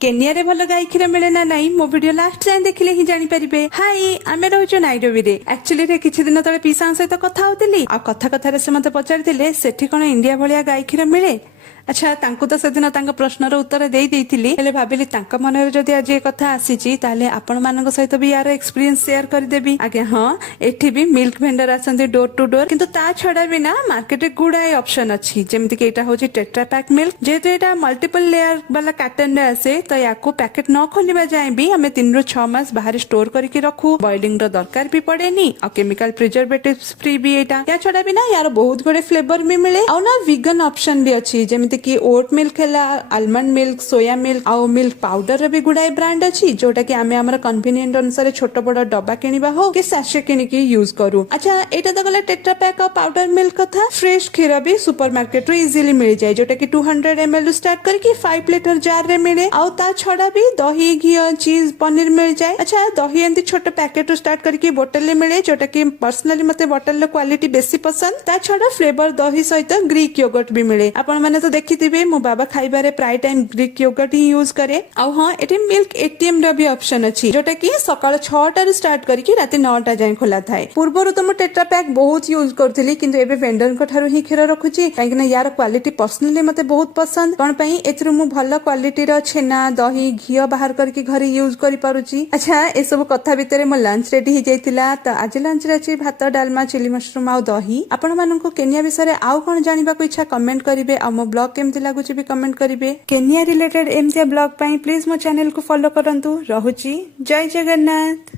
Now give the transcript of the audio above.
Kenya रे भल गाई क्षीर मिले ना नहीं मो वीडियो लास्ट जाए देखले ही जानी परिबे। हाय आमे रहउछु नाइरोबी रे। एक्चुअली रे किछि दिन तळे पिसा सहित कथा होतिली आ कथा कथा रे से मते पचारिथिले सेठी कोन इंडिया भलिया गाई क्षीर मिले। अच्छा तांकु तो सेदिन तांका प्रश्नर उत्तर देई देइथिली हेले भाबिली तांका मनरे जदि आज ए कथा आसीची ताले आपण मानक सहित भी यार एक्सपीरियंस शेयर कर देबी। आगे हां एठी भी मिल्क वेंडर आसंती डोर टू डोर किंतु ता छडा भी ना मार्केट रे गुडाय ऑप्शन अछि जेमति कि एटा होची टेट्रा पैक मिल्क जेते एटा मल्टीपल लेयर वाला कार्टन रे आसे तो याको पैकेट न खोलिबा जाय भी हमें 3 रु 6 मास बाहर स्टोर करके रखू। बॉइलिंग रो दरकार भी पड़ेनी और केमिकल प्रिजर्वेटिव्स फ्री भी एटा या छडा भी ना यार बहुत गुडे फ्लेवर भी मिले और ना वीगन ऑप्शन भी अछि जेमति कि ओट मिल्क है आलमंड मिल्क सोया मिल्क आउ मिल्क पाउडर भी गुड़ाई ब्रांड अच्छी जोटा कि आमे हमर कन्वीनियंट अनुसार छोट बड़ डब्बा किनिबा हो कि सैशे किनिकी यूज करू। अच्छा एटा तो गला टेट्रा पैक और पाउडर मिल्क कथा। फ्रेश क्षीर भी सुपरमार्केट रो इजीली मिल जाए जोटा कि 200 ml स्टार्ट करके 5 लीटर जार रे मिले आउ ता छडा भी दही घी चीज पनीर मिल जाए। अच्छा दही एंती छोट पैकेट रो स्टार्ट करके बोतल ले मिले जोटा कि पर्सनली मते बोतल रो क्वालिटी बेसी पसंद। ता छडा फ्लेवर दही सहित ग्रीक योगर्ट भी मिले। आपण माने तो देखिथिबे मो बाबा खाइबारे प्राय टाइम ग्रीक योगर्ट ही यूज करे। आउ हां एटे मिल्क एटीएम रो भी ऑप्शन अछि जोटा कि सकाळ 6टा रे स्टार्ट करके राति 9टा जाय खोला थाए। पूर्वरु तो मो टेट्रा पैक बहुत यूज करथिली किंतु एबे वेंडर को थारु ही क्षीर रखुची काहेकि ना यार क्वालिटी पर्सनली मते बहुत पसंद कोन पई एथरु मु भलो क्वालिटी रो छेना दही घी बाहर करके घरे यूज करि पारुची। अच्छा ए सब कथा भितरे मो लंच रेडी ही जाइतिला त आज लंच रे अछि भात डालमा चिली मशरूम आउ दही। आपण माननको केनिया विषय आउ कोन जानिबा को इच्छा कमेंट करिवे आ मो ब्लॉग केमति लागुची भी कमेंट करिवे। केनिया रिलेटेड एमतिया ब्लॉग पाई प्लीज मो चैनल को फॉलो करंतु। रहुची जय जगन्नाथ।